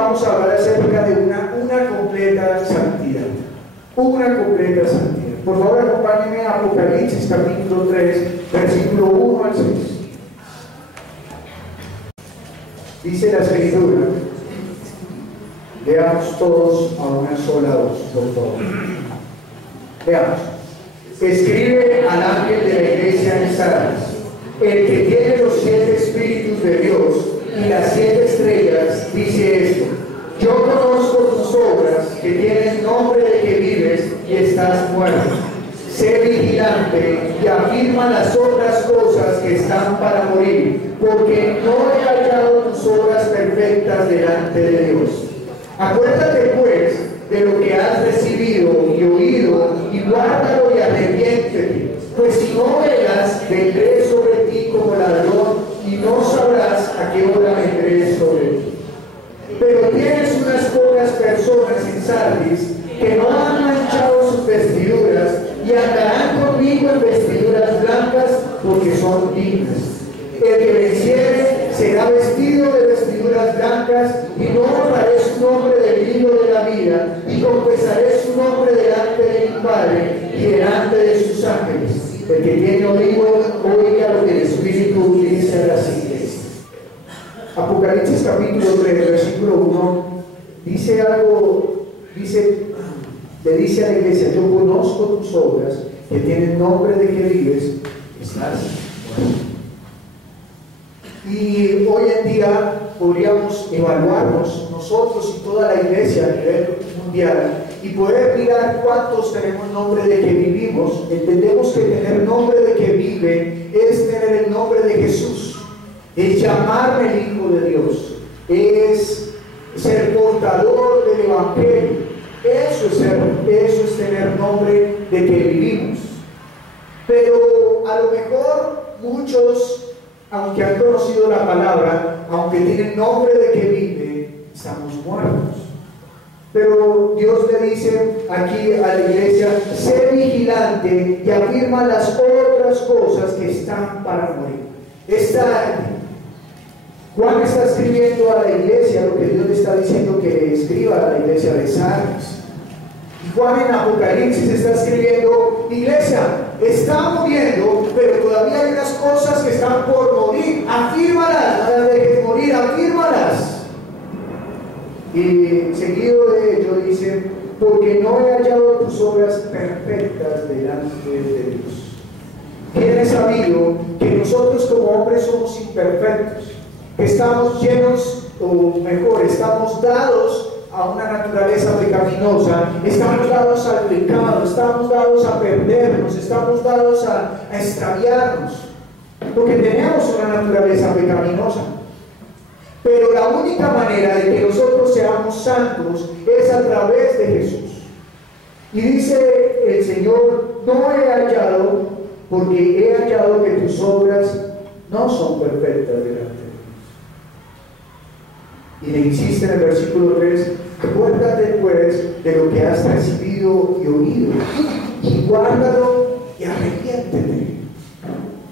vamos a hablar acerca de una completa santidad. Una completa santidad. Por favor, acompáñenme a Apocalipsis capítulo 3, versículo 1 al 6. Dice la Escritura, leamos todos a una sola voz, por favor. Veamos. Escribe al ángel de la iglesia en Sardis, el que tiene los 7 espíritus de Dios y las 7 estrellas, dice esto: yo conozco tus obras, que tienes nombre de que vives y estás muerto. Sé vigilante y afirma las otras cosas que están para morir, porque no he hallado tus obras perfectas delante de Dios. Acuérdate pues de lo que has recibido y oído, y guárdalo y arrepiéntete, pues si no velas, vendré sobre ti como ladrón, y no sabrás a qué hora vendré sobre ti. Pero tienes unas pocas personas en Sardis que no han manchado sus vestiduras y andarán conmigo en vestiduras blancas, porque son dignas. El que venciere será vestido de vestiduras blancas, y no borraré su nombre del libro de la vida, y confesaré su nombre delante de mi Padre y delante de sus ángeles. El que tiene oído, oiga lo que el Espíritu dice a las iglesias. Apocalipsis capítulo 3, versículo 1, dice algo, le dice a la iglesia: yo conozco tus obras, que tienen nombre de que vives, estás muerto. Y hoy en día podríamos evaluarnos nosotros y toda la iglesia a nivel mundial y poder mirar cuántos tenemos nombre de que vivimos. Entendemos que tener nombre de que vive es tener el nombre de Jesús, es llamarme el Hijo de Dios, es ser portador del Evangelio. Eso es tener nombre de que vivimos. Pero a lo mejor muchos, aunque han conocido la palabra, aunque tienen nombre de que vive, estamos muertos. Pero Dios le dice aquí a la iglesia: sé vigilante y afirma las otras cosas que están para morir. Juan está escribiendo a la iglesia lo que Dios le está diciendo que escriba a la iglesia de Sardis. Y Juan en Apocalipsis está escribiendo: iglesia, está muriendo, pero todavía hay unas cosas que están por morir. Afírmalas, no las dejes morir, afírmalas. Y seguido de ello dice: porque no he hallado tus obras perfectas delante de Dios. Bien he sabido que nosotros como hombres somos imperfectos, que estamos llenos, o mejor, estamos dados a una naturaleza pecaminosa, estamos dados al pecado, estamos dados a perdernos, estamos dados a extraviarnos, porque tenemos una naturaleza pecaminosa. Pero la única manera de que nosotros seamos santos es a través de Jesús. Y dice el Señor: no he hallado, porque he hallado que tus obras no son perfectas delante de Dios. Y le insiste en el versículo 3: acuérdate pues de lo que has recibido y oído, y guárdalo y arrepiéntete.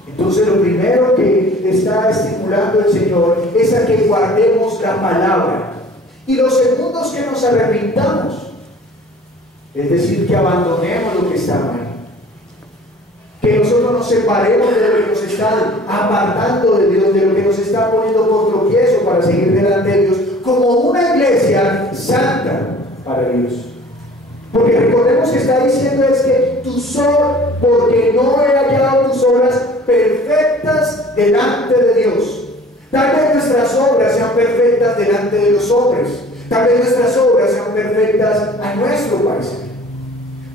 Entonces lo primero que está estimulando el Señor es a que guardemos la palabra. Y lo segundo es que nos arrepintamos, es decir, que abandonemos lo que está mal, que nosotros nos separemos de lo que nos está apartando de Dios, de lo que nos está poniendo por tropiezo para seguir delante de Dios, como una iglesia santa para Dios. Porque recordemos que está diciendo es que porque no he hallado tus obras perfectas delante de Dios. Tal vez nuestras obras sean perfectas delante de los hombres, tal vez nuestras obras sean perfectas a nuestro país.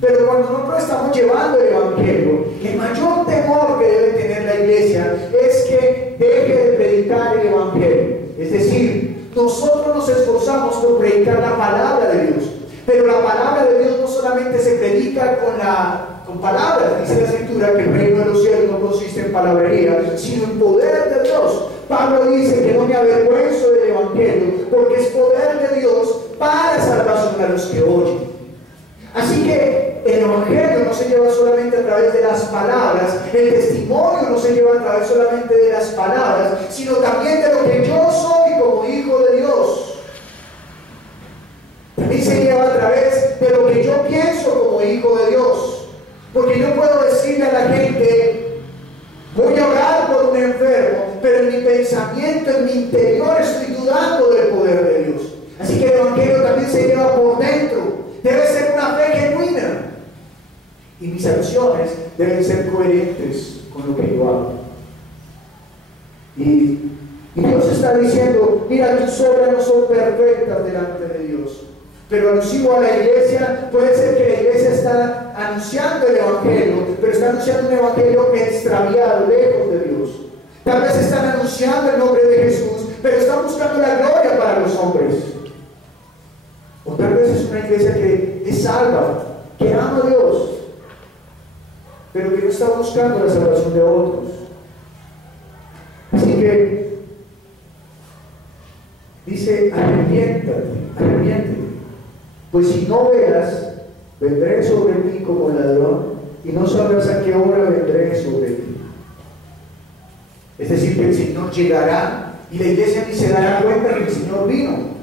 Pero cuando nosotros estamos llevando el Evangelio, el mayor temor que debe tener la iglesia es que deje de predicar el Evangelio. Es decir, nosotros nos esforzamos por predicar la palabra de Dios, pero la palabra de Dios no solamente se predica con palabras. Dice la Escritura que el reino de los cielos no consiste en palabrería, sino en poder de Dios. Pablo dice que no me avergüenzo del Evangelio, porque es poder de Dios para salvación a los que oyen. Así que el Evangelio no se lleva solamente a través de las palabras, el testimonio no se lleva a través solamente de las palabras, sino también de lo que yo soy como hijo de Dios. y mis acciones deben ser coherentes con lo que yo hago. Y Dios está diciendo, mira, tus obras no son perfectas delante de Dios. Pero alusivo a la iglesia, puede ser que la iglesia está anunciando el evangelio, pero está anunciando un evangelio extraviado, lejos de Dios. Tal vez están anunciando el nombre de Jesús, pero están buscando la gloria para los hombres. O tal vez es una iglesia que es salva, que ama a Dios, pero que no está buscando la salvación de otros. Así que dice, arrepiéntate, pues si no veas, vendré sobre ti como ladrón, y no sabrás a qué hora vendré sobre ti. Es decir, que el Señor llegará, y la iglesia ni se dará cuenta que el Señor vino.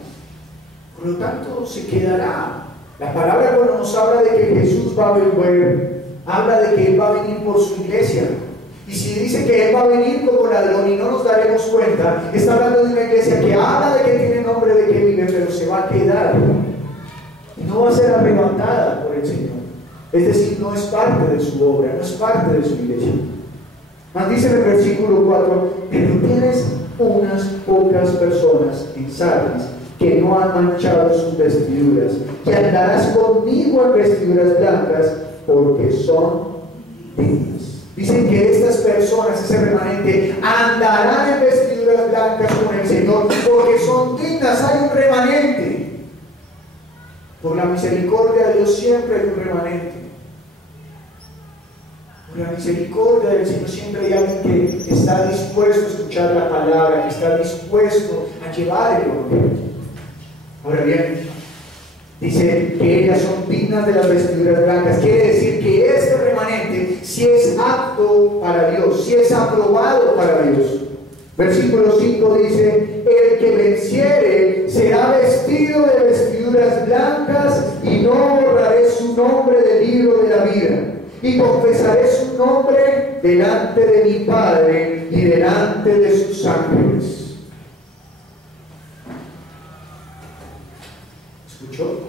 Por lo tanto, se quedará. La palabra, cuando nos habla de que Jesús va a volver, habla de que Él va a venir por su iglesia. Y si dice que Él va a venir como ladrón y no nos daremos cuenta, está hablando de una iglesia que habla de que tiene nombre, de que vive, pero se va a quedar. Y no va a ser arrebatada por el Señor. Es decir, no es parte de su obra, no es parte de su iglesia. Mas dice en el versículo 4, pero tienes unas pocas personas en Sardis que no han manchado sus vestiduras, que andarás conmigo en vestiduras blancas, porque son dignas. Dicen que estas personas, ese remanente, andarán en vestiduras blancas con el Señor, porque son dignas. Hay un remanente. Por la misericordia de Dios siempre hay un remanente. Por la misericordia del Señor siempre hay alguien que está dispuesto a escuchar la palabra, que está dispuesto a llevar el evangelio. Ahora bien, dice que ellas son dignas de las vestiduras blancas. Quiere decir que este remanente, si es apto para Dios, si es aprobado para Dios. Versículo 5 dice, el que venciere será vestido de vestiduras blancas, y no borraré su nombre del libro de la vida, y confesaré su nombre delante de mi Padre y delante de sus ángeles. ¿Escuchó?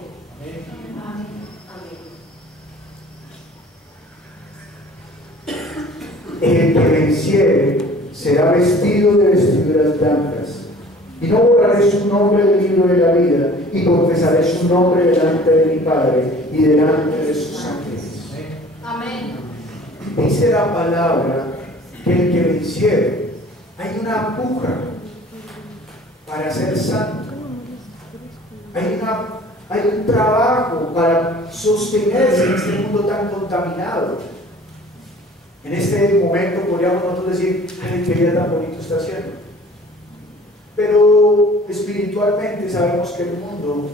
El que venciere será vestido de vestiduras blancas, y no borraré su nombre del libro de la vida, y confesaré su nombre delante de mi Padre y delante de sus ángeles. Amén. Dice la palabra que el que venciere, hay una puja para ser santo, hay un trabajo para sostenerse en este mundo tan contaminado. En este momento podríamos nosotros decir, ay, qué vida tan bonito está haciendo. Pero espiritualmente sabemos que el mundo,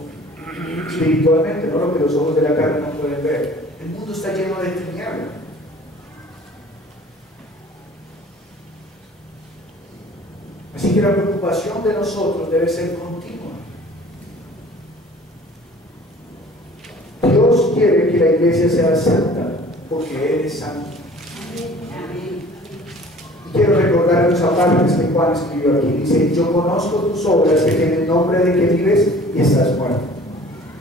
espiritualmente, no lo que los ojos de la carne no pueden ver, el mundo está lleno de tinieblas. Así que la preocupación de nosotros debe ser continua. Dios quiere que la iglesia sea santa, porque Él es santo. Y quiero recordar los apartes que Juan escribió aquí. Dice, yo conozco tus obras, que tienen nombre de que vives y estás muerto.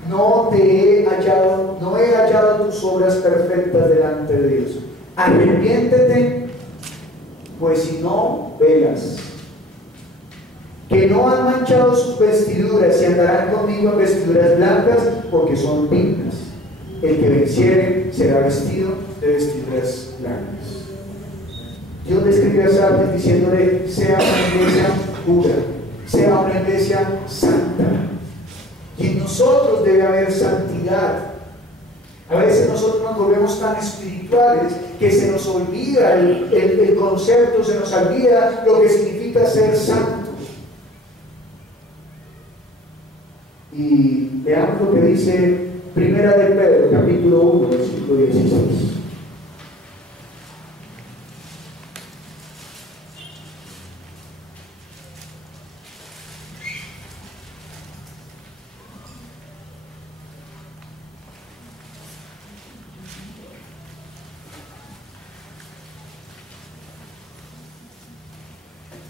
No he hallado tus obras perfectas delante de Dios. Arrepiéntete, pues si no, velas. Que no han manchado sus vestiduras y andarán conmigo en vestiduras blancas, porque son dignas. El que venciere será vestido de vestiduras blancas. Dios le escribió a Sardis diciéndole, sea una iglesia pura, sea una iglesia santa. Y en nosotros debe haber santidad. A veces nosotros nos volvemos tan espirituales que se nos olvida el concepto, se nos olvida lo que significa ser santos. Y veamos lo que dice Primera de Pedro, capítulo 1, versículo 16.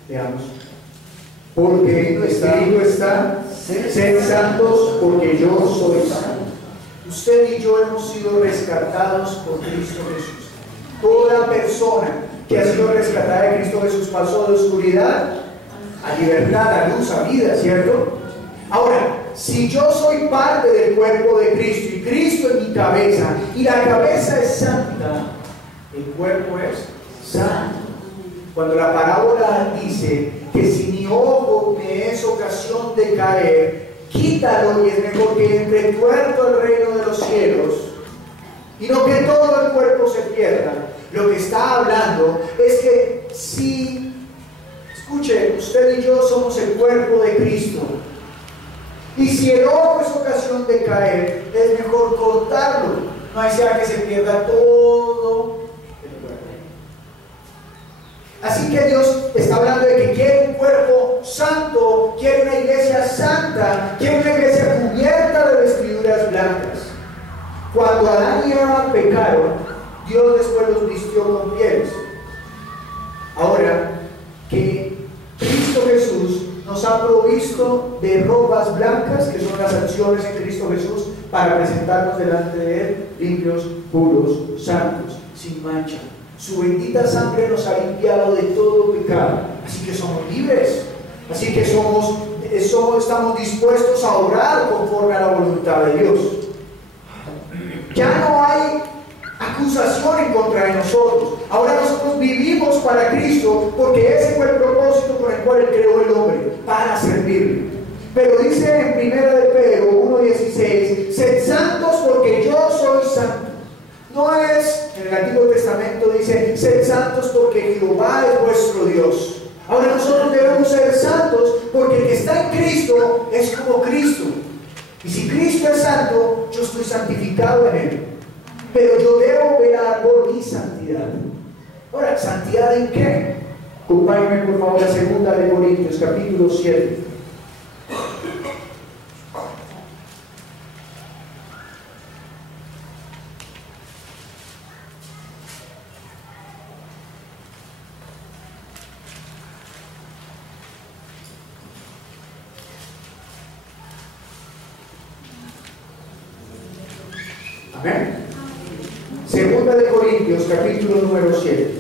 Veamos. Porque escrito está, sed santos porque yo soy santo. usted y yo hemos sido rescatados por Cristo Jesús. Toda persona que ha sido rescatada de Cristo Jesús pasó de oscuridad a libertad, a luz, a vida, ¿cierto? Ahora, si yo soy parte del cuerpo de Cristo y Cristo es mi cabeza y la cabeza es santa, el cuerpo es santo. Cuando la parábola dice que si mi ojo me es ocasión de caer, quítalo y es mejor que entre tuerto al reino de los cielos y no que todo el cuerpo se pierda. Lo que está hablando es que si, escuche, usted y yo somos el cuerpo de Cristo, y si el ojo es ocasión de caer, es mejor cortarlo, no sea que se pierda todo el cuerpo. Así que Dios está hablando de que quiere un cuerpo santo, quiere una iglesia santa, quiere una iglesia cubierta de vestiduras blancas. Cuando Adán y Eva pecaron, Dios después los vistió con pieles. Ahora que Cristo Jesús nos ha provisto de ropas blancas, que son las acciones en Cristo Jesús, para presentarnos delante de Él limpios, puros, santos, sin mancha. Su bendita sangre nos ha limpiado de todo pecado. Así que somos libres. Así que estamos dispuestos a orar conforme a la voluntad de Dios. Ya no hay acusación en contra de nosotros. Ahora nosotros vivimos para Cristo, porque ese fue el propósito con el cual Él creó el hombre, para servirle. Pero dice en 1 de Pedro 1:16, sed santos porque yo soy santo. No es, en el Antiguo Testamento dice, sed santos porque Jehová es vuestro Dios. Ahora nosotros debemos ser santos porque el que está en Cristo es como Cristo. Y si Cristo es santo, yo estoy santificado en Él. Pero yo debo velar por mi santidad. Ahora, ¿santidad en qué? Acompáñenme por favor a 2 de Corintios, capítulo 7. Amén. 2 de Corintios, capítulo número 7.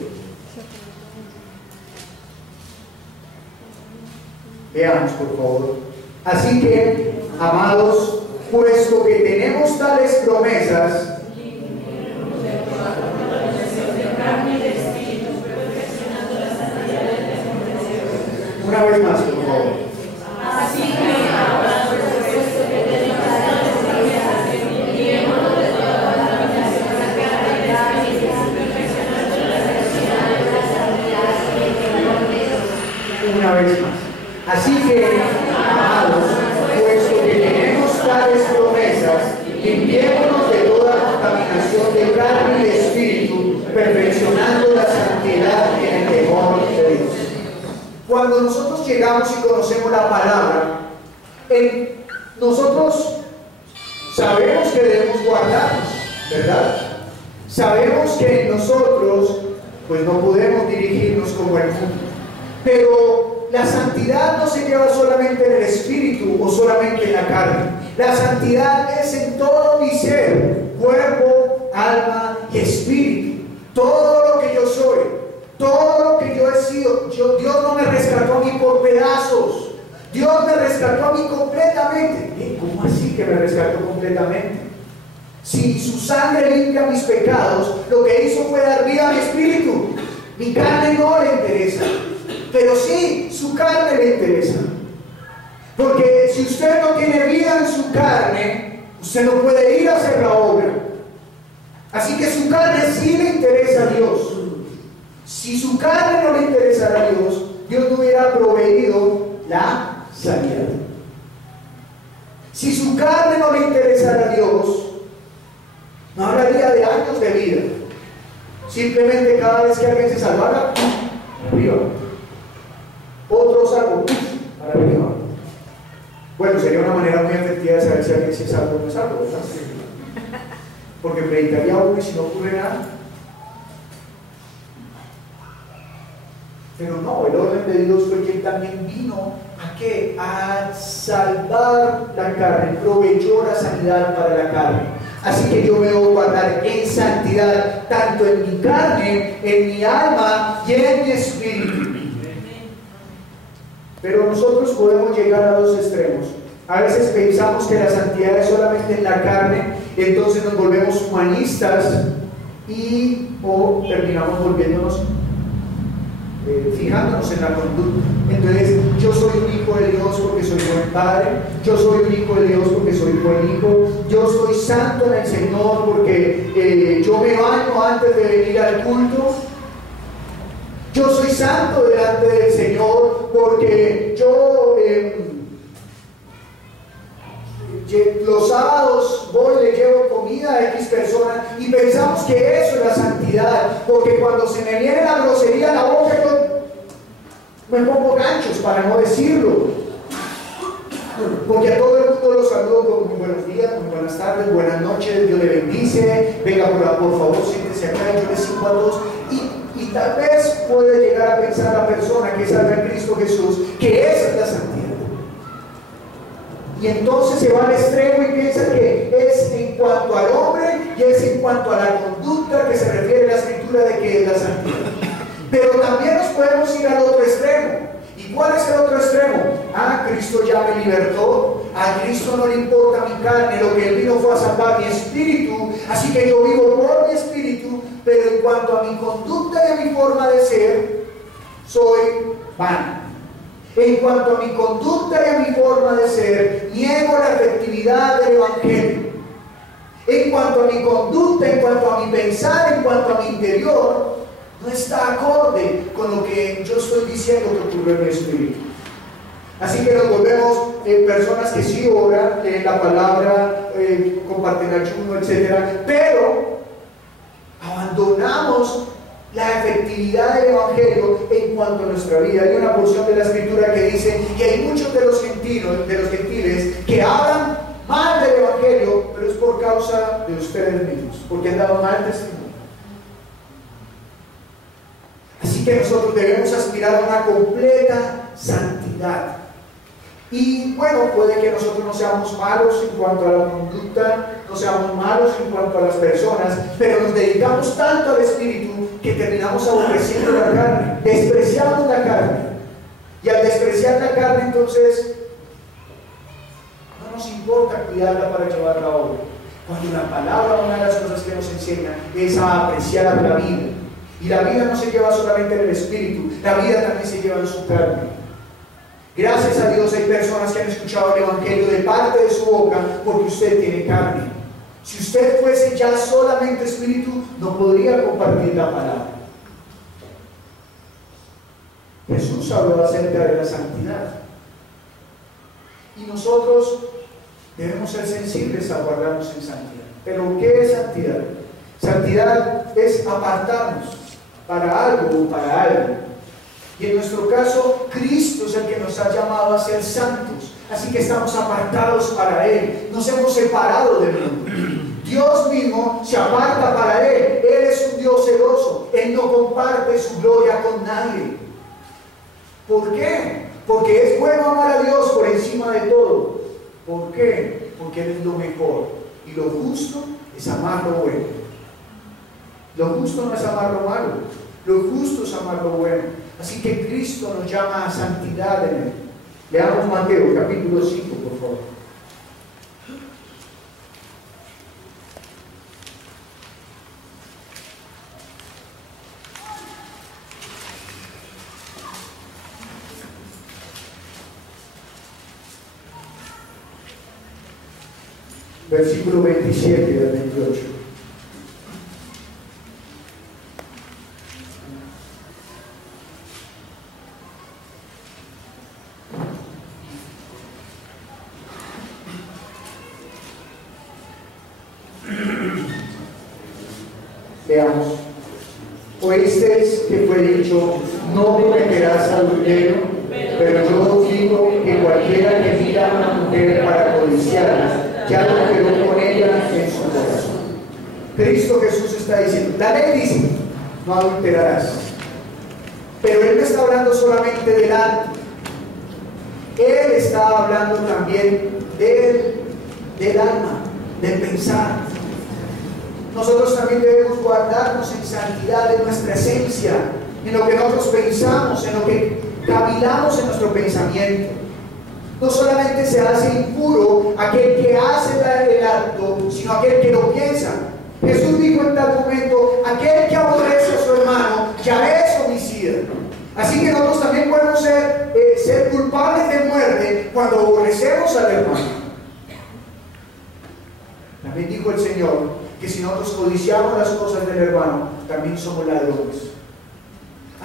Veamos, por favor. Así que, amados, puesto que tenemos tales promesas, una vez más, por favor. Así que, amados, puesto que tenemos tales promesas, limpiémonos de toda contaminación de la carne y del espíritu, perfeccionando la santidad de la santidad en el amor de Dios. Una vez más. Así que, amados, puesto que tenemos tales promesas, limpiémonos de toda contaminación de carne y de espíritu, perfeccionando la santidad en el temor de Dios. Cuando nosotros llegamos y conocemos la palabra, nosotros sabemos que debemos guardarnos, ¿verdad? Sabemos que nosotros, pues no podemos dirigirnos como el mundo. Pero la santidad no se lleva solamente en el espíritu o solamente en la carne. La santidad es en todo mi ser, cuerpo, alma y espíritu. Todo lo que yo soy, todo lo que yo he sido. Dios no me rescató a mí por pedazos. Dios me rescató a mí completamente. ¿Cómo así que me rescató completamente? Si su sangre limpia mis pecados, lo que hizo fue dar vida a mi espíritu. Mi carne no le interesa. Pero sí, su carne le interesa. Porque si usted no tiene vida en su carne, usted no puede ir a hacer la obra. Así que su carne sí le interesa a Dios. Si su carne no le interesara a Dios, Dios no hubiera proveído la sanidad. Si su carne no le interesara a Dios, no hablaría de años de vida. Simplemente cada vez que alguien se salvara, arriba. Otro salvo, para arriba. Bueno, sería una manera muy efectiva de saber si alguien se salva o no es salvo, ¿verdad? Porque predicaría uno y si no ocurre nada. Pero no, el orden de Dios fue quien también vino ¿a qué? A salvar la carne, proveyó la sanidad para la carne. Así que yo me debo guardar en santidad, tanto en mi carne, en mi alma y en mi espíritu. Pero nosotros podemos llegar a dos extremos. A veces pensamos que la santidad es solamente en la carne, entonces nos volvemos humanistas o terminamos volviéndonos fijándonos en la conducta. Entonces, yo soy un hijo de Dios porque soy buen padre, yo soy un hijo de Dios porque soy buen hijo, yo soy santo en el Señor porque yo me baño antes de venir al culto, yo soy santo delante del Señor porque yo los sábados voy, le llevo comida a X personas y pensamos que eso es la santidad, porque cuando se me viene la grosería a la boca yo me pongo ganchos para no decirlo, porque a todo el mundo los saludo con muy buenos días, muy buenas tardes, buenas noches, Dios le bendice, venga por favor siéntese acá, y yo le sirvo a todos y tal vez puede llegar a pensar la persona que salva en Cristo Jesús que esa es la santidad. Y entonces se va al extremo y piensa que es en cuanto al hombre y es en cuanto a la conducta que se refiere a la escritura de que es la santidad. Pero también nos podemos ir al otro extremo. ¿Y cuál es el otro extremo? Cristo ya me libertó, a Cristo no le importa mi carne, lo que Él vino fue a salvar mi espíritu, así que yo vivo por mi espíritu, pero en cuanto a mi conducta y a mi forma de ser, soy vano. En cuanto a mi conducta y a mi forma de ser, niego la efectividad del Evangelio. En cuanto a mi conducta, en cuanto a mi pensar, en cuanto a mi interior, no está acorde con lo que yo estoy diciendo que ocurre en mi espíritu. Así que nos volvemos personas que sí oran, leen la palabra, comparten ayuno, etc. Pero abandonamos la efectividad del Evangelio en cuanto a nuestra vida. Hay una porción de la Escritura que dice, y hay muchos de los gentiles que hablan mal del Evangelio, pero es por causa de ustedes mismos, porque han dado mal testimonio. Así que nosotros debemos aspirar a una completa santidad. Y bueno, puede que nosotros no seamos malos en cuanto a la conducta, no seamos malos en cuanto a las personas, pero nos dedicamos tanto al Espíritu que terminamos aborreciendo la carne, despreciamos la carne. Y al despreciar la carne, entonces, no nos importa cuidarla para llevarla a obra. Cuando la palabra, una de las cosas que nos enseña es a apreciar la vida. Y la vida no se lleva solamente en el Espíritu, la vida también se lleva en su carne. Gracias a Dios hay personas que han escuchado el Evangelio de parte de su boca porque usted tiene carne. Si usted fuese ya solamente espíritu, no podría compartir la palabra. Jesús habló acerca de la santidad. Y nosotros debemos ser sensibles a guardarnos en santidad. Pero ¿qué es santidad? Santidad es apartarnos para algo o para alguien. Y en nuestro caso, Cristo es el que nos ha llamado a ser santos. Así que estamos apartados para Él. Nos hemos separado del mundo. Dios mismo se aparta para Él. Él es un Dios celoso. Él no comparte su gloria con nadie. ¿Por qué? Porque es bueno amar a Dios por encima de todo. ¿Por qué? Porque Él es lo mejor. Y lo justo es amar lo bueno. Lo justo no es amar lo malo. Lo justo es amar lo bueno. Así que Cristo nos llama a santidad en Él. Leamos Mateo capítulo 5, por favor. Versículo 27 al 28. Veamos. Oísteis que fue dicho, no cometerás adulterio, pero yo os digo que cualquiera que mira a una mujer para codiciarla, ya lo quedó con ella en su corazón. Cristo Jesús está diciendo, la ley dice, no adulterarás. Pero Él no está hablando solamente del acto. Él está hablando también del alma, del pensar. nosotros también debemos guardarnos en santidad de nuestra esencia, en lo que nosotros pensamos, en lo que cavilamos en nuestro pensamiento. No solamente se hace impuro aquel que hace el acto, sino aquel que lo piensa. Jesús dijo en tal momento: aquel que aborrece a su hermano ya es homicida. Así que nosotros también podemos ser culpables de muerte cuando aborrecemos al hermano. También dijo el Señor que si nosotros codiciamos las cosas del hermano, también somos ladrones.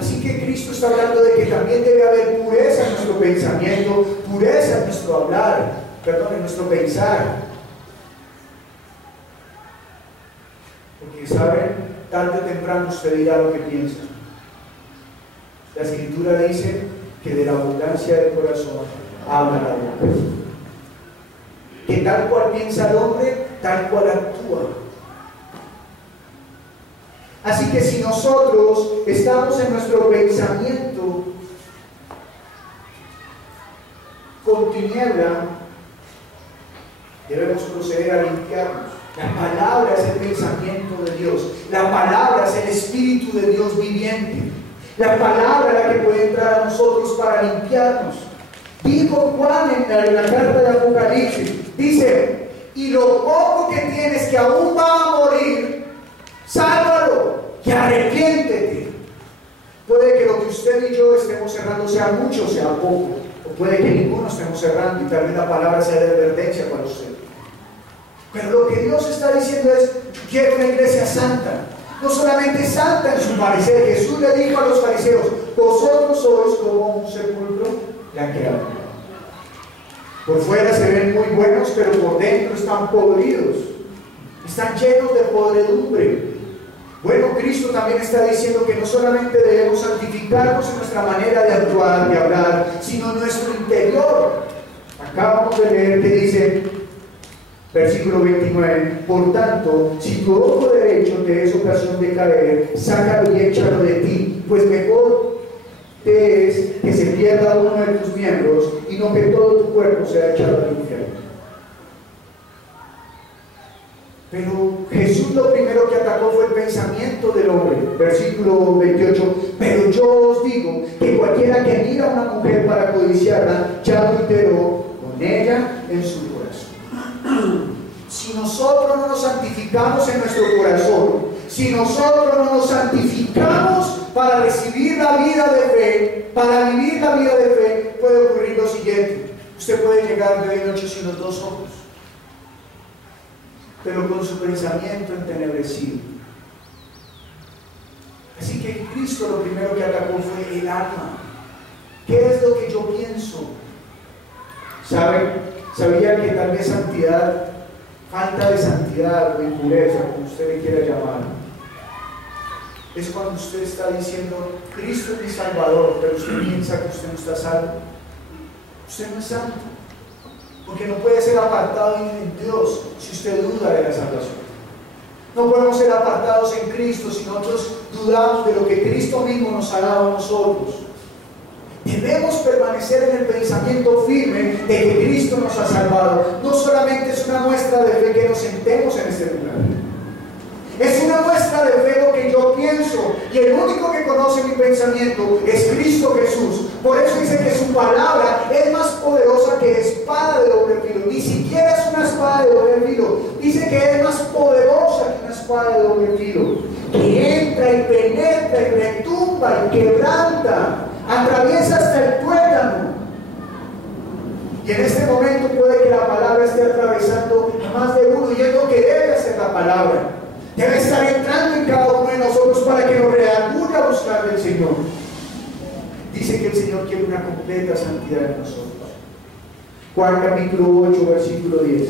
Así que Cristo está hablando de que también debe haber pureza en nuestro pensamiento, pureza en nuestro hablar, en nuestro pensar. Porque saben, tarde o temprano usted dirá lo que piensa. La Escritura dice que de la abundancia del corazón habla la boca. Que tal cual piensa el hombre, tal cual actúa. Así que si nosotros estamos en nuestro pensamiento con tiniebla, debemos proceder a limpiarnos. La palabra es el pensamiento de Dios. La palabra es el Espíritu de Dios viviente. La palabra es la que puede entrar a nosotros para limpiarnos. Dijo Juan en la carta de Apocalipsis, dice: y lo poco que tienes que aún va a morir, sálvalo y arrepiéntete. Puede que lo que usted y yo estemos cerrando sea mucho, sea poco, o puede que ninguno estemos cerrando y tal vez la palabra sea de advertencia para usted. Pero lo que Dios está diciendo es: yo quiero una iglesia santa. No solamente santa en su parecer. Jesús le dijo a los fariseos: vosotros sois como un sepulcro blanqueado. Por fuera se ven muy buenos, pero por dentro están podridos, están llenos de podredumbre. Bueno, Cristo también está diciendo que no solamente debemos santificarnos en nuestra manera de actuar, de hablar, sino en nuestro interior. Acabamos de leer que dice, versículo 29, por tanto, si tu ojo derecho te es ocasión de caer, sácalo y échalo de ti, pues mejor te es que se pierda uno de tus miembros y no que todo tu cuerpo sea echado al infierno. Pero Jesús lo primero que atacó fue el pensamiento del hombre. Versículo 28, pero yo os digo que cualquiera que mira a una mujer para codiciarla, ya adulteró con ella en su corazón. Si nosotros no nos santificamos en nuestro corazón, si nosotros no nos santificamos para recibir la vida de fe, para vivir la vida de fe, puede ocurrir lo siguiente: usted puede llegar de noche sin los dos ojos, pero con su pensamiento entenebrecido. Así que Cristo lo primero que atacó fue el alma. ¿Qué es lo que yo pienso? ¿Sabía que tal vez santidad, falta de santidad o impureza, como usted le quiera llamar, es cuando usted está diciendo: Cristo es mi Salvador, pero usted piensa que usted no está salvo? Usted no es santo, porque no puede ser apartado en Dios si usted duda de la salvación. No podemos ser apartados en Cristo si nosotros dudamos de lo que Cristo mismo nos ha dado a nosotros. Debemos permanecer en el pensamiento firme de que Cristo nos ha salvado. No solamente es una muestra de fe que nos sentemos en este lugar, es una muestra de fe lo que yo pienso, y el único que conoce mi pensamiento es Cristo Jesús. Por eso dice que su palabra es más poderosa que espada de doble filo. Ni siquiera es una espada de doble filo, dice que es más poderosa que una espada de doble filo, que entra y penetra y retumba y quebranta, atraviesa hasta el tuétano. Y en este momento puede que la palabra esté atravesando a más de uno, y es lo que debe hacer la palabra. Debe estar entrando en cada uno de nosotros para que nos reanude a buscar del Señor. Dice que el Señor quiere una completa santidad en nosotros. Juan capítulo 8, versículo 10.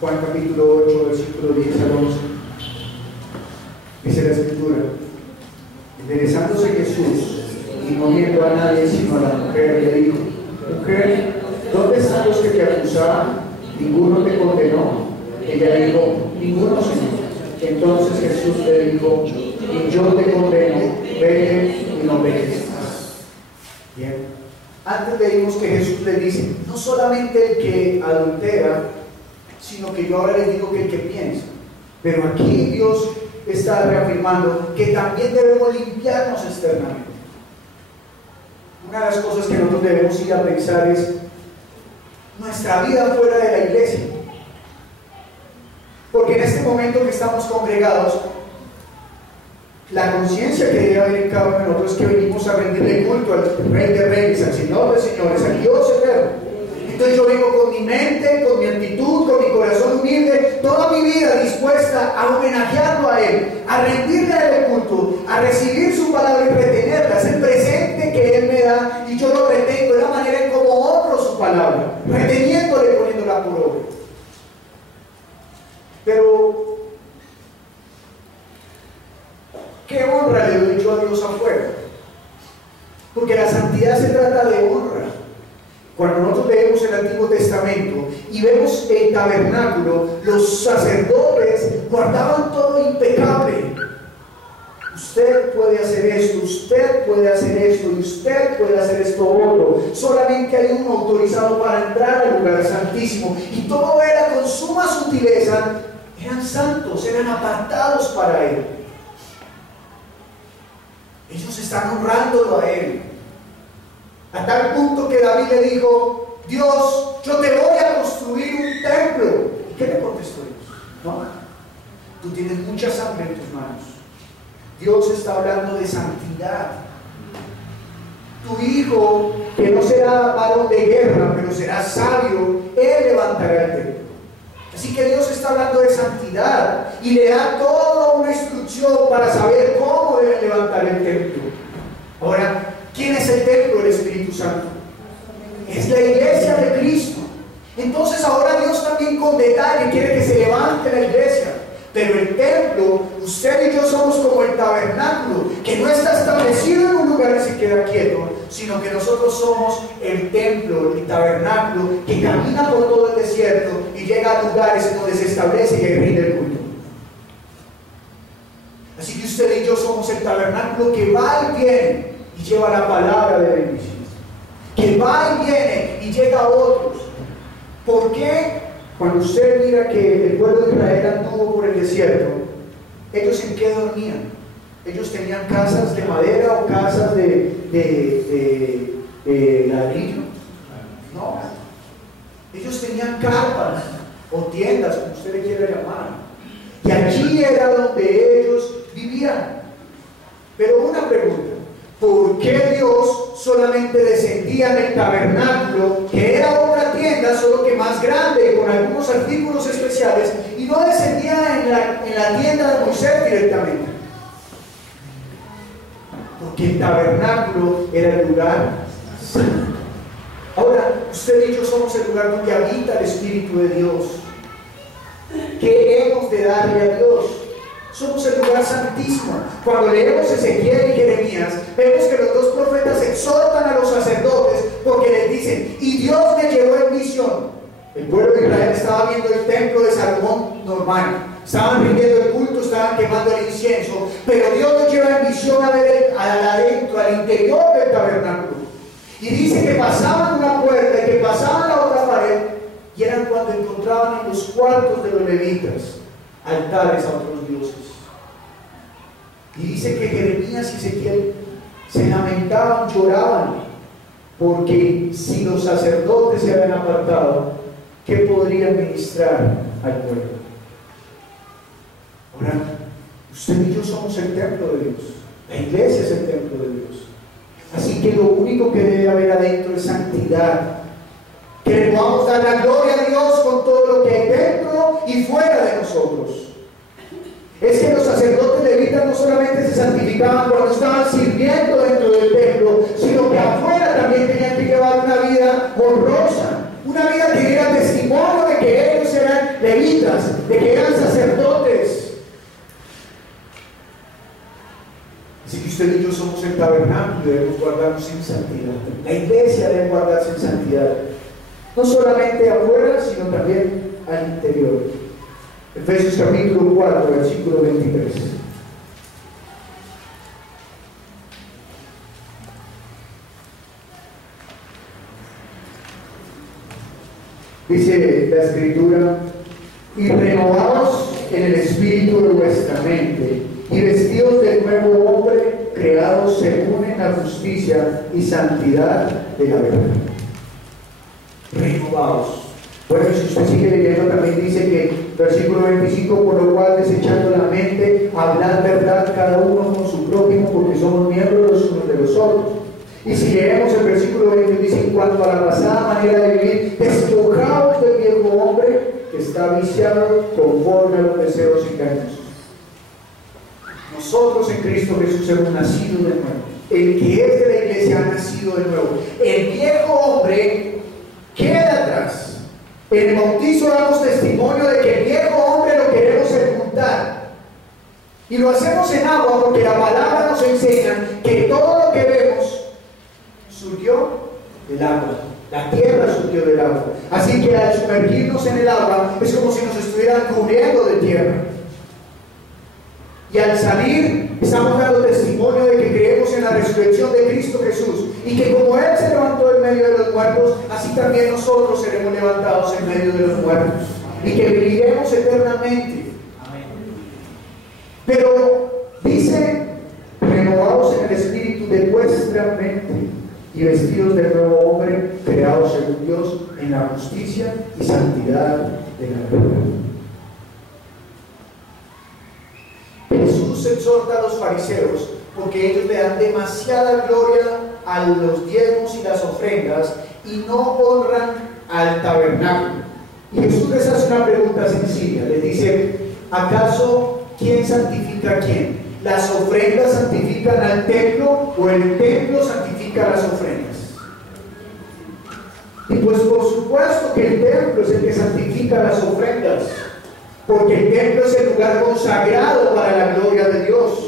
Juan capítulo 8, versículo 10 al 11. Dice la Escritura: enderezándose Jesús y no viendo a nadie sino a la mujer, le dijo: mujer, ¿dónde están los que te acusaban? Ninguno te condenó. Ella dijo, ninguno, Señor. Entonces Jesús le dijo, y yo te condeno, vete y no peques más. Bien. Antes leímos que Jesús le dice, no solamente el que adultera, sino que yo ahora les digo que el que piensa. Pero aquí Dios está reafirmando que también debemos limpiarnos externamente. Una de las cosas que nosotros debemos ir a pensar es nuestra vida fuera de la iglesia. Porque en este momento que estamos congregados, la conciencia que debe haber en cada uno de nosotros es que venimos a rendirle culto al Rey de Reyes, al Señor de Señores, al Dios eterno. Entonces yo vengo con mi mente, con mi actitud, con mi corazón humilde, toda mi vida dispuesta a homenajearlo a Él, a rendirle a Él el culto, a recibir su palabra y retenerla. Es el presente que Él me da y yo lo retengo. Es la manera en cómo honro su palabra, reteniéndole y poniéndola por obra. Pero, ¿qué honra le doy yo a Dios afuera? Porque la santidad se trata de honra. Cuando nosotros leemos el Antiguo Testamento y vemos el tabernáculo, los sacerdotes guardaban todo impecable. Usted puede hacer esto, usted puede hacer esto y usted puede hacer esto otro. Solamente hay uno autorizado para entrar al lugar santísimo. Y todo era con suma sutileza. Eran santos, eran apartados para Él. Ellos están honrándolo a Él. A tal punto que David le dijo, Dios, yo te voy a construir un templo. ¿Y qué le contestó Dios? No, tú tienes mucha sangre en tus manos. Dios está hablando de santidad. Tu hijo, que no será varón de guerra, pero será sabio, él levantará el templo. Así que Dios está hablando de santidad y le da toda una instrucción para saber cómo debe levantar el templo. Ahora, ¿quién es el templo del Espíritu Santo? Es la iglesia de Cristo. Entonces ahora Dios también con detalle quiere que se levante la iglesia. Pero el templo, usted y yo somos como el tabernáculo, que no está establecido en un lugar y se queda quieto, sino que nosotros somos el templo, el tabernáculo, que camina por todo el desierto y llega a lugares donde se establece y rinde el culto. Así que usted y yo somos el tabernáculo que va y viene y lleva la palabra de bendición, que va y viene y llega a otros. ¿Por qué? Cuando usted mira que el pueblo de Israel anduvo por el desierto, ¿ellos en qué dormían? ¿Ellos tenían casas de madera o casas de ladrillo? No. Ellos tenían carpas o tiendas, como usted le quiera llamar. Y allí era donde ellos vivían. Pero una pregunta, ¿por qué Dios solamente descendía en el tabernáculo, que era otra tienda, solo que más grande, con algunos artículos especiales, y no descendía en la tienda de Moisés directamente? Porque el tabernáculo era el lugar santo. Ahora, usted y yo somos el lugar donde habita el Espíritu de Dios. ¿Qué hemos de darle a Dios? Somos el lugar santísimo. Cuando leemos Ezequiel y Jeremías, vemos que los dos profetas exhortan a los sacerdotes porque les dicen, y Dios me llevó en visión. El pueblo de Israel estaba viendo el templo de Salomón normal, estaban rindiendo el culto, estaban quemando el incienso, pero Dios nos lleva en visión a ver adentro, al interior del tabernáculo. Y dice que pasaban una puerta y que pasaban la otra pared, y eran cuando encontraban en los cuartos de los levitas altares a otros dioses. Y dice que Jeremías y Ezequiel se lamentaban, lloraban, porque si los sacerdotes se habían apartado, ¿qué podrían ministrar al pueblo? Ahora, usted y yo somos el templo de Dios. La iglesia es el templo de Dios. Así que lo único que debe haber adentro es santidad. Que le podamos dar la gloria a Dios con todo lo que hay dentro y fuera de nosotros. Es que los sacerdotes levitas no solamente se santificaban cuando estaban sirviendo dentro del templo, sino que afuera también tenían que llevar una vida honrosa, una vida que diera testimonio de que ellos eran levitas, de que eran sacerdotes. Así que usted y yo somos el tabernáculo debemos guardarnos en santidad. La iglesia debe guardarse en santidad. No solamente afuera, sino también al interior. Efesios capítulo 4, versículo 23. Dice la Escritura: y renovados en el espíritu de vuestra mente, y vestidos del nuevo hombre, creados según en la justicia y santidad de la verdad. Renovados. Bueno, si usted sigue leyendo, también dice que, versículo 25, por lo cual, desechando la mente, hablad verdad cada uno con su prójimo, porque somos miembros los unos de los otros. Y si leemos el versículo 20, dice: en cuanto a la pasada manera de vivir, despojaos del viejo hombre que está viciado conforme a los deseos engañosos. Nosotros en Cristo Jesús hemos nacido de nuevo. El que es de la iglesia ha nacido de nuevo. El viejo hombre queda atrás. En el bautizo damos testimonio de que el viejo hombre lo queremos sepultar. Y lo hacemos en agua porque la palabra nos enseña que todo lo que vemos surgió del agua. La tierra surgió del agua. Así que al sumergirnos en el agua es como si nos estuvieran cubriendo de tierra. Y al salir estamos dando testimonio de que creemos en la resurrección de Cristo Jesús, y que como Él se levantó en medio de los muertos, así también nosotros seremos levantados en medio de los muertos, y que viviremos eternamente. Pero dice: renovados en el espíritu de vuestra mente, y vestidos del nuevo hombre, creados según Dios en la justicia y santidad de la verdad. Jesús exhorta a los fariseos porque ellos le dan demasiada gloria a los diezmos y las ofrendas y no honran al tabernáculo. Y Jesús les hace una pregunta sencilla. Les dice: ¿acaso quién santifica a quién? ¿Las ofrendas santifican al templo o el templo santifica las ofrendas? Y pues por supuesto que el templo es el que santifica las ofrendas, porque el templo es el lugar consagrado para la gloria de Dios.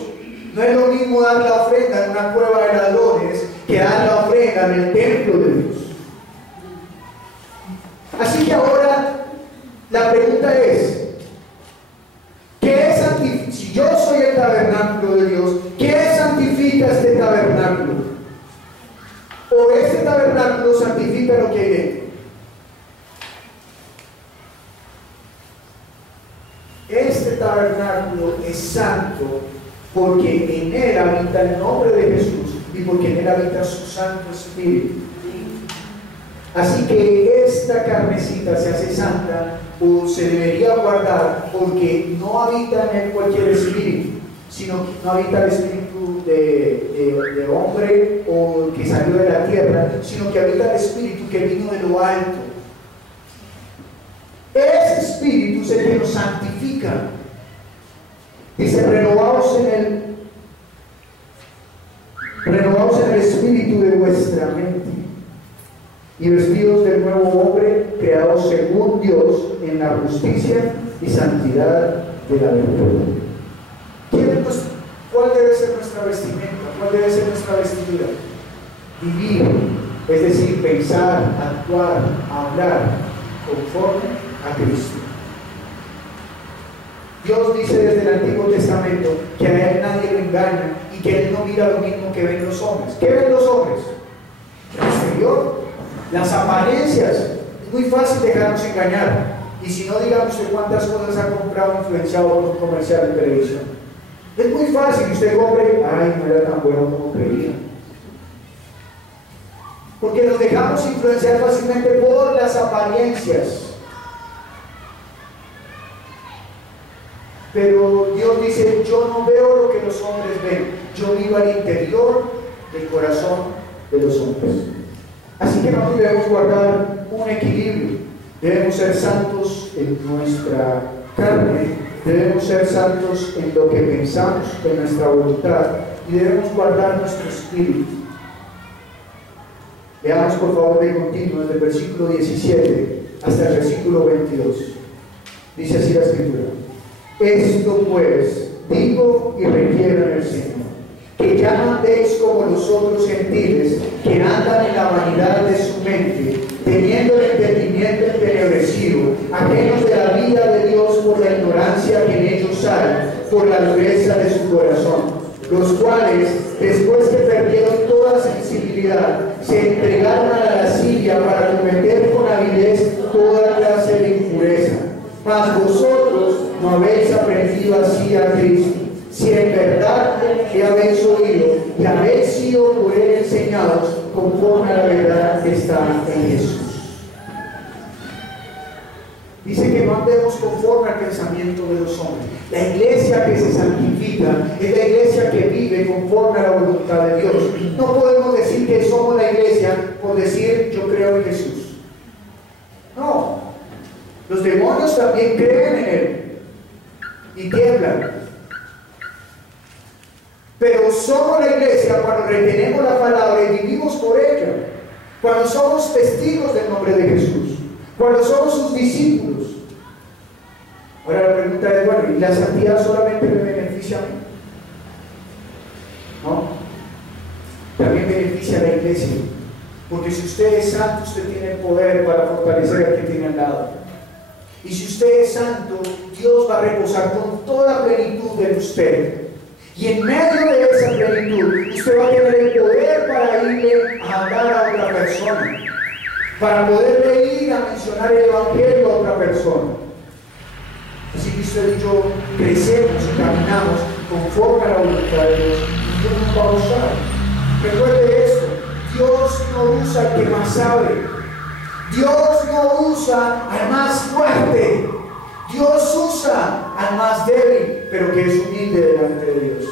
No es lo mismo dar la ofrenda en una cueva de ladrones que dar la ofrenda en el templo de Dios. Así que ahora la pregunta es: ¿qué es santifica? Si yo soy el tabernáculo de Dios, ¿qué santifica este tabernáculo? ¿O este tabernáculo santifica lo que hay dentro? Este tabernáculo es santo porque en él habita el nombre de Jesús y porque en él habita su Santo Espíritu. Así que esta carnecita se hace santa o se debería guardar porque no habita en él cualquier espíritu, sino que no habita el espíritu de hombre o que salió de la tierra, sino que habita el espíritu que vino de lo alto. Ese espíritu es el que nos santifica. Dice: renovaos en el espíritu de vuestra mente, y vestidos del nuevo hombre, creados según Dios en la justicia y santidad de la verdad. ¿Cuál debe ser nuestra vestimenta? ¿Cuál debe ser nuestra vestidura? Vivir, es decir, pensar, actuar, hablar conforme a Cristo. Dios dice desde el Antiguo Testamento que a Él nadie lo engaña y que Él no mira lo mismo que ven los hombres. ¿Qué ven los hombres? El exterior, las apariencias. Es muy fácil dejarnos engañar. Y si no, digamos usted cuántas cosas ha comprado influenciado por un comercial de televisión. Es muy fácil que usted compre: ay, no era tan bueno como creía. Porque nos dejamos influenciar fácilmente por las apariencias. Pero Dios dice: yo no veo lo que los hombres ven, yo vivo al interior del corazón de los hombres. Así que nosotros debemos guardar un equilibrio. Debemos ser santos en nuestra carne, debemos ser santos en lo que pensamos, en nuestra voluntad, y debemos guardar nuestro espíritu. Veamos por favor de continuo desde el versículo 17 hasta el versículo 22. Dice así la Escritura: esto pues digo y requiero en el Señor, que ya no andéis como los otros gentiles, que andan en la vanidad de su mente, teniendo el entendimiento entenebrecido, ajenos de la vida de Dios por la ignorancia que en ellos hay, por la dureza de su corazón, los cuales, después que perdieron toda sensibilidad, se entregaron a la lascivia para cometer con avidez toda clase de impureza. Mas vosotros no habéis aprendido así a Cristo, si en verdad que habéis oído y habéis sido por él enseñados conforme a la verdad que está en Jesús. Dice que no andemos conforme al pensamiento de los hombres. La iglesia que se santifica es la iglesia que vive conforme a la voluntad de Dios. No podemos decir que somos la iglesia por decir yo creo en Jesús. No. Los demonios también creen en Él y tiemblan. Pero somos la iglesia cuando retenemos la palabra y vivimos por ella. Cuando somos testigos del nombre de Jesús. Cuando somos sus discípulos. Ahora la pregunta es, bueno, ¿y la santidad solamente me beneficia a mí? No. También beneficia a la iglesia. Porque si usted es santo, usted tiene el poder para fortalecer al que tiene al lado. Y si usted es santo, Dios va a reposar con toda plenitud en usted. Y en medio de esa plenitud, usted va a tener el poder para irle a hablar a otra persona. Para poderle ir a mencionar el Evangelio a otra persona. Así que usted y yo crecemos y caminamos conforme a la voluntad de Dios. Y Dios nos va a usar. Recuerde esto, Dios no usa al que más sabe. Dios no usa al más fuerte. Dios usa al más débil, pero que es humilde delante de Dios.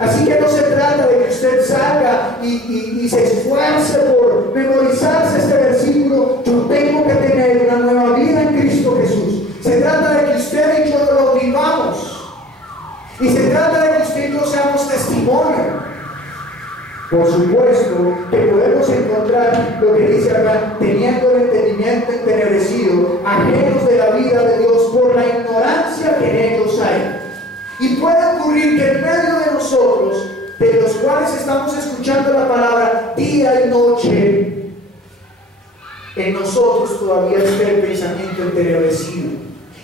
Así que no se trata de que usted salga y se esfuerce por memorizarse este versículo. Yo tengo que tener una nueva vida en Cristo Jesús. Se trata de que usted y yo lo vivamos. Y se trata de que usted y yo seamos testimonio. Por supuesto que podemos encontrar lo que dice acá, teniendo el entendimiento entenebrecido, ajenos de la vida de Dios por la ignorancia que en ellos hay. Y puede ocurrir que en medio de nosotros, de los cuales estamos escuchando la palabra día y noche, en nosotros todavía esté el pensamiento entenebrecido.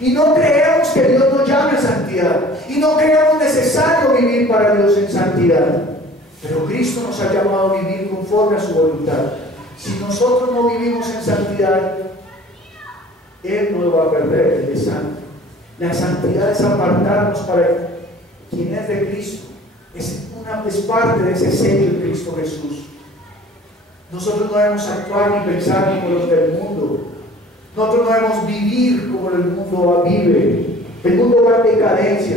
Y no creemos que Dios nos llame a santidad. Y no creemos necesario vivir para Dios en santidad. Pero Cristo nos ha llamado a vivir conforme a su voluntad. Si nosotros no vivimos en santidad, Él no lo va a perder, Él es santo. La santidad es apartarnos para quien es de Cristo. Es parte de ese sello de Cristo Jesús. Nosotros no debemos actuar ni pensar como los del mundo. Nosotros no debemos vivir como el mundo vive. El mundo va en decadencia,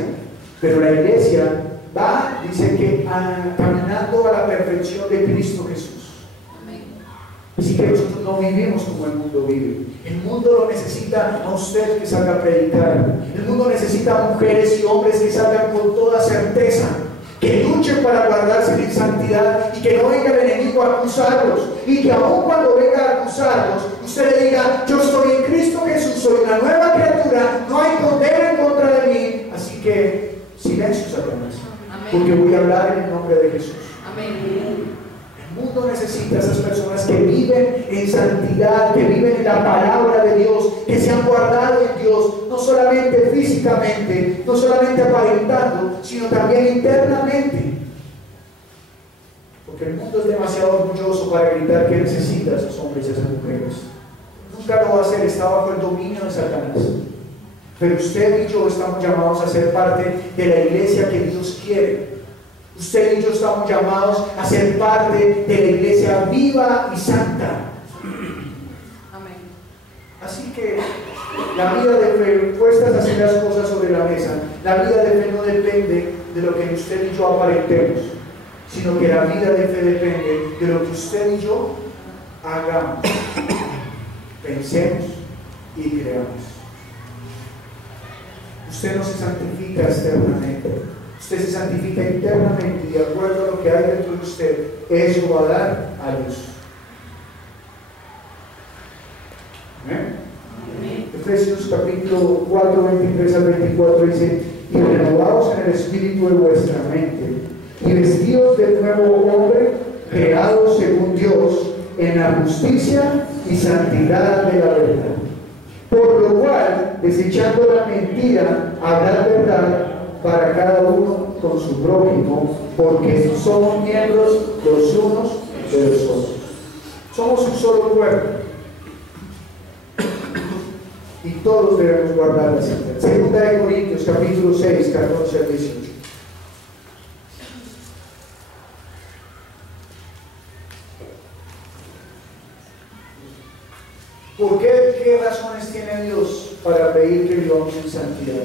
pero la iglesia va, dice que caminando a la perfección de Cristo Jesús. Así que nosotros no vivimos como el mundo vive. El mundo lo necesita a usted que salga a predicar. El mundo necesita a mujeres y hombres que salgan con toda certeza, que luchen para guardarse en santidad y que no venga el enemigo a acusarlos. Y que aun cuando venga a acusarlos, usted le diga: yo estoy en Cristo Jesús, soy una nueva criatura, no hay condena en contra de mí. Así que silencio, Satanás, porque voy a hablar en el nombre de Jesús. Amén. El mundo necesita a esas personas que viven en santidad, que viven en la palabra de Dios, que se han guardado en Dios, no solamente físicamente, no solamente aparentando, sino también internamente. Porque el mundo es demasiado orgulloso para gritar que necesita a esos hombres y a esas mujeres. Nunca lo va a hacer, está bajo el dominio de Satanás. Pero usted y yo estamos llamados a ser parte de la iglesia que Dios quiere. Usted y yo estamos llamados a ser parte de la iglesia viva y santa. Amén. Así que la vida de fe, puestas así las cosas sobre la mesa, la vida de fe no depende de lo que usted y yo aparentemos, sino que la vida de fe depende de lo que usted y yo hagamos, pensemos y creamos. Usted no se santifica externamente. Usted se santifica internamente y de acuerdo a lo que hay dentro de usted, eso va a dar a luz. ¿Amén? Amén. Efesios capítulo 4, 23 al 24 dice: y renovaos en el espíritu de vuestra mente, y vestidos del nuevo hombre, creado según Dios, en la justicia y santidad de la verdad. Por lo cual, desechando la mentira, hablar verdad para cada uno con su prójimo, porque somos miembros los unos de los otros. Somos un solo cuerpo. Y todos debemos guardar la santidad. Segunda de Corintios, capítulo 6, 14 al 18. ¿Por qué razones tiene Dios para pedir que vivamos en santidad?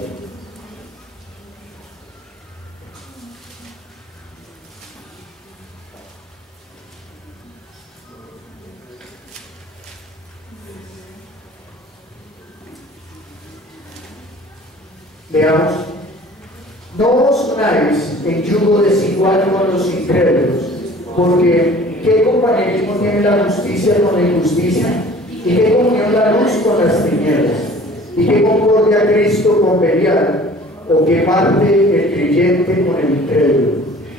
Veamos. No os unáis en yugo desigual con los incrédulos, porque ¿qué compañerismo tiene la justicia con la injusticia? ¿Y qué comunión la luz con las tinieblas? ¿Y qué concordia Cristo con Belial? ¿O qué parte el creyente con el incrédulo?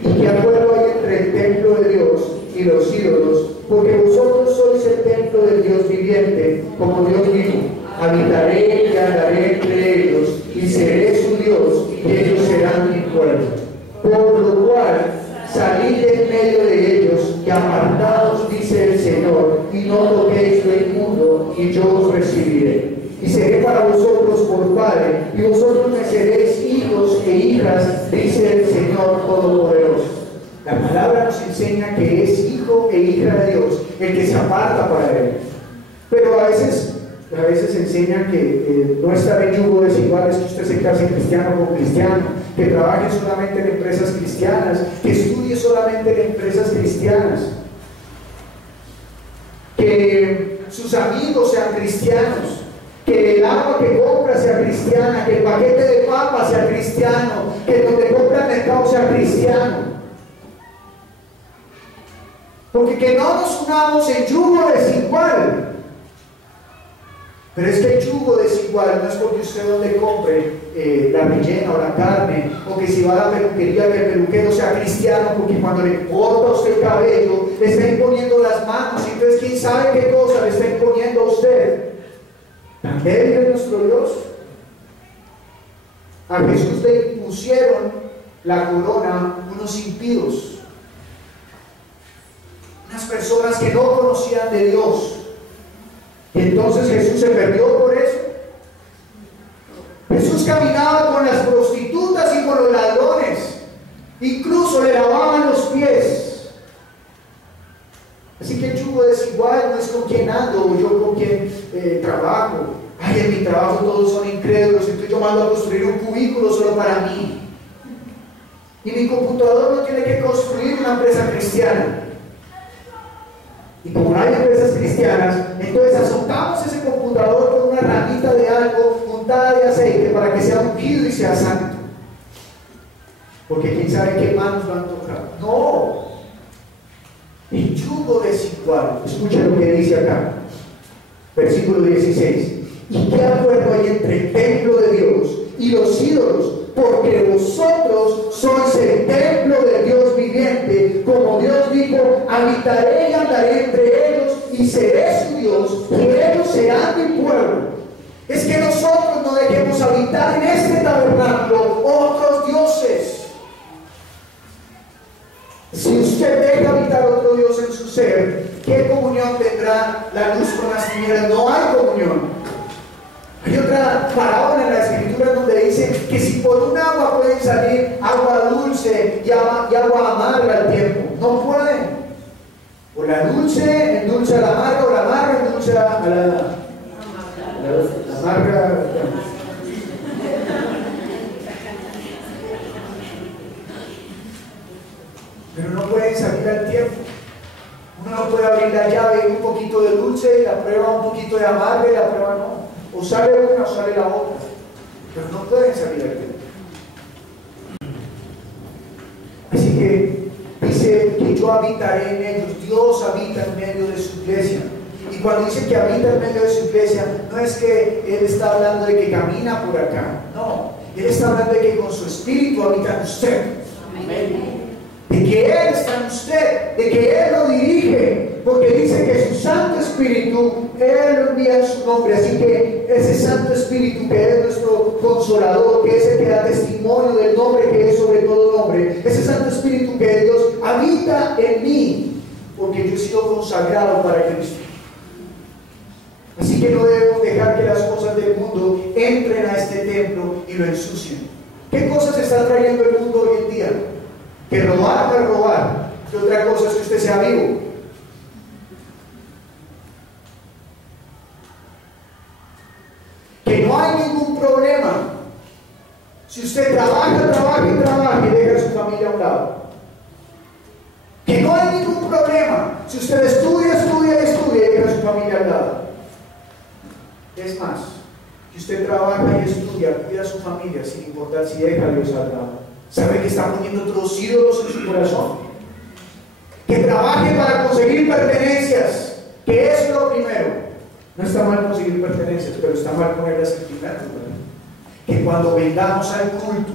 ¿Y qué acuerdo hay entre el templo de Dios y los ídolos? Porque vosotros sois el templo del Dios viviente, como Dios dijo: habitaré y andaré entre ellos, y seré su Dios, y ellos serán mi pueblo. Por lo cual, salid en medio de ellos, y apartaos, dice el Señor, y no toquéis lo inmundo, y yo os recibiré. Y seré para vosotros por Padre, y vosotros me seréis hijos e hijas, dice el Señor Todopoderoso. La palabra nos enseña que es hijo e hija de Dios el que se aparta para Él. Pero a veces enseñan que no estar en yugo desigual es que usted se case cristiano con cristiano, que trabaje solamente en empresas cristianas, que estudie solamente en empresas cristianas, que sus amigos sean cristianos, que el agua que compra sea cristiana, que el paquete de papas sea cristiano, que donde compra el mercado sea cristiano. Porque que no nos unamos en yugo desigual. Pero es que el yugo desigual no es porque usted donde compre la rellena o la carne, o que si va a la peluquería que el peluquero sea cristiano, porque cuando le corta a usted el cabello le está imponiendo las manos, y entonces quién sabe qué cosa le está imponiendo a usted. ¿Tan débil es nuestro Dios? A Jesús le impusieron la corona unos impíos, unas personas que no conocían de Dios. Y entonces Jesús se perdió por eso. Jesús caminaba con las prostitutas y con los ladrones, incluso le lavaban los pies. Así que el yugo desigual no es con quién ando o yo con quién trabajo. Ay, en mi trabajo todos son incrédulos, entonces yo mando a construir un cubículo solo para mí. Y mi computador no tiene que construir una empresa cristiana. Y como no hay empresas cristianas, entonces azotamos ese computador con una ramita de algo untada de aceite para que sea ungido y sea santo. Porque quién sabe qué manos lo han tocado. No. El yugo desigual. Escucha lo que dice acá. Versículo 16. ¿Y qué acuerdo hay entre el templo de Dios y los ídolos? Porque vosotros sois el templo del Dios viviente, como Dios dijo: habitaré y andaré entre ellos, y seré su Dios, y ellos serán mi pueblo. Es que nosotros no dejemos habitar en este tabernáculo otros dioses. Si usted deja habitar otro Dios en su ser, ¿qué comunión tendrá la luz con las tinieblas? No hay comunión. Hay otra parábola en la escritura donde dice que si por un agua pueden salir agua dulce y agua amarga al tiempo, no pueden. O la dulce endulza a la amarga, o la amarga endulza a la amarga. Pero no pueden salir al tiempo. Uno no puede abrir la llave y un poquito de dulce y la prueba un poquito de amarga y la prueba no. O sale una o sale la otra, pero no pueden salir al tiempo. Así que dice que yo habitaré en ellos. Dios habita en medio de su iglesia. Y cuando dice que habita en medio de su iglesia, no es que Él está hablando de que camina por acá. No, Él está hablando de que con su espíritu habita en usted. Amén. de que Él está en usted, de que Él lo dirige, porque dice que su Santo Espíritu, Él lo envía en su nombre. Así que ese Santo Espíritu que es nuestro consolador, que es el que da testimonio del nombre que es sobre todo nombre, ese Santo Espíritu que es Dios, habita en mí, porque yo he sido consagrado para Cristo. Así que no debemos dejar que las cosas del mundo entren a este templo y lo ensucien. ¿Qué cosas está trayendo el mundo hoy en día? Que robar no es robar. ¿Qué otra cosa es que usted sea vivo? Que no hay ningún problema si usted trabaja y deja a su familia a un lado. Que no hay ningún problema si usted estudia y deja a su familia al lado. Es más, que usted trabaja y estudia, cuida a su familia sin importar si deja a Dios al lado. ¿Sabe que está poniendo otros ídolos en su corazón? Que trabaje para conseguir pertenencias, que es lo primero. No está mal conseguir pertenencias, pero está mal ponerlas en primer lugar. Que cuando vengamos al culto,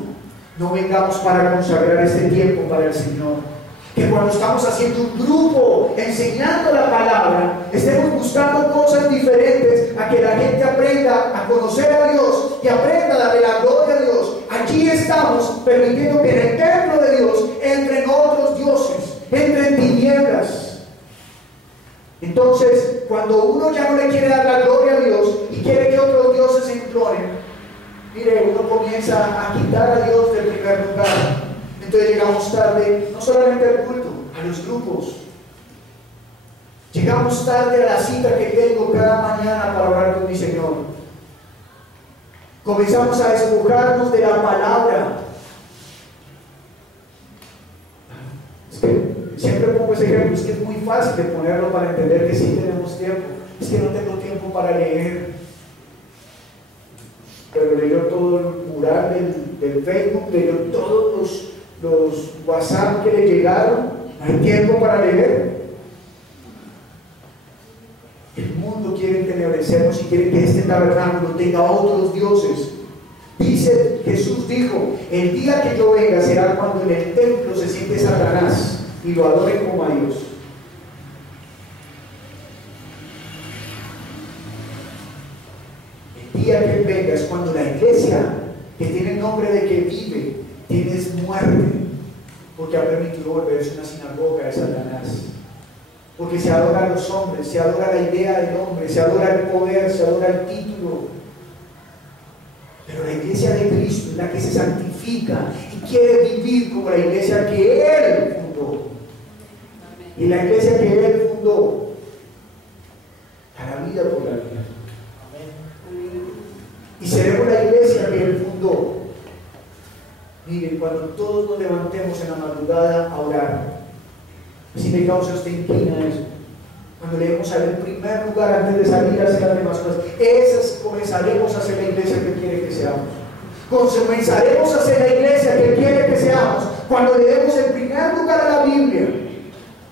no vengamos para consagrar este tiempo para el Señor. Que cuando estamos haciendo un grupo, enseñando la palabra, estemos buscando cosas diferentes a que la gente aprenda a conocer a Dios y aprenda a darle la gloria a Dios. Aquí estamos permitiendo que en el templo de Dios entren otros dioses, entren tinieblas. Entonces, cuando uno ya no le quiere dar la gloria a Dios y quiere que otros dioses se imploren, mire, uno comienza a quitar a Dios del primer lugar. Entonces llegamos tarde, no solamente al culto, a los grupos. Llegamos tarde a la cita que tengo cada mañana para hablar con mi Señor. Comenzamos a despojarnos de la palabra. Es que siempre pongo ese ejemplo, es que es muy fácil de ponerlo para entender que sí tenemos tiempo. Es que no tengo tiempo para leer. Pero leyó todo el mural del Facebook, leyó todos los WhatsApp que le llegaron. ¿Hay tiempo para leer? El mundo quiere entenebrecernos y quiere que este tabernáculo tenga otros dioses. Dice, Jesús dijo, el día que yo venga será cuando en el templo se siente Satanás y lo adoren como a Dios. El día que Él venga es cuando la iglesia, que tiene el nombre de que vive, tienes muerte, porque ha permitido volverse una sinagoga de Satanás, porque se adora a los hombres, se adora la idea del hombre, se adora el poder, se adora el título. Pero la iglesia de Cristo es la que se santifica y quiere vivir como la iglesia que Él fundó. Y la iglesia que Él fundó a la vida por la vida. Y seremos la iglesia que Él fundó. Miren, cuando todos nos levantemos en la madrugada a orar, si me causa usted inquina eso, cuando leemos al primer lugar antes de salir a hacer las demás cosas, esas comenzaremos a ser la iglesia que Él quiere que seamos. Comenzaremos a ser la iglesia que Él quiere que seamos cuando le demos el primer lugar a la Biblia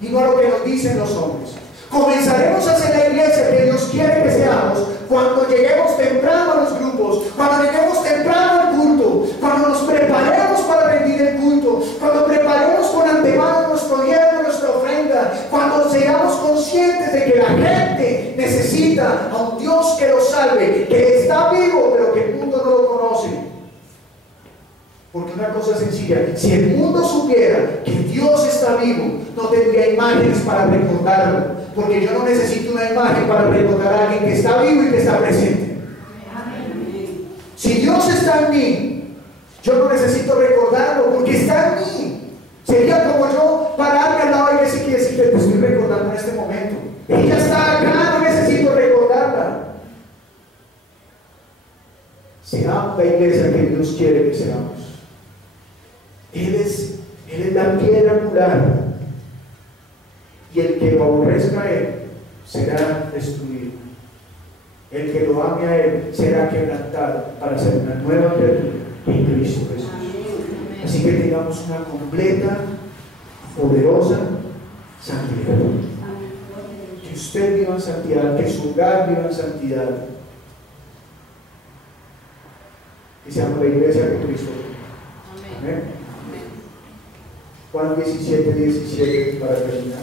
y no a lo que nos dicen los hombres. Comenzaremos a ser la iglesia que Dios quiere que seamos cuando lleguemos temprano a los grupos, cuando lleguemos temprano al culto, cuando nos preparemos para rendir el culto, cuando preparemos con antemano nuestro diezmo, nuestra ofrenda, cuando seamos conscientes de que la gente necesita a un Dios que lo salve, que está vivo pero que el mundo no lo conoce. Porque una cosa sencilla, si el mundo supiera que Dios está vivo, no tendría imágenes para recordarlo, porque yo no necesito una imagen para recordar a alguien que está vivo y que está presente. Si Dios está en mí, yo no necesito recordarlo porque está en mí. Sería como yo pararme al lado de ella y decirle, te estoy recordando en este momento. Ella está acá, no necesito recordarla. Seamos la iglesia que Dios quiere que seamos. Él es la piedra angular, y el que lo aborrezca a Él será destruido. El que lo ame a Él será quebrantado para ser una nueva criatura en Cristo Jesús. Así que tengamos una completa, poderosa santidad. Que usted viva en santidad, que su hogar viva en santidad. Que seamos la iglesia de Cristo. Amén. Juan 17, 17 para terminar.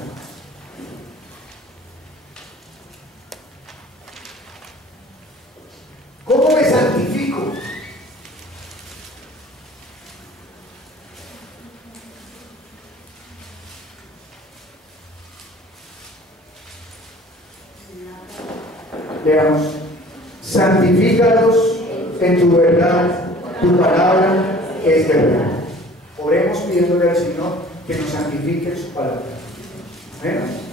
¿Cómo me santifico? Leamos. Santifícalos en tu verdad, tu palabra es verdad. Oremos pidiéndole al Señor que nos santifique en su palabra. Amén.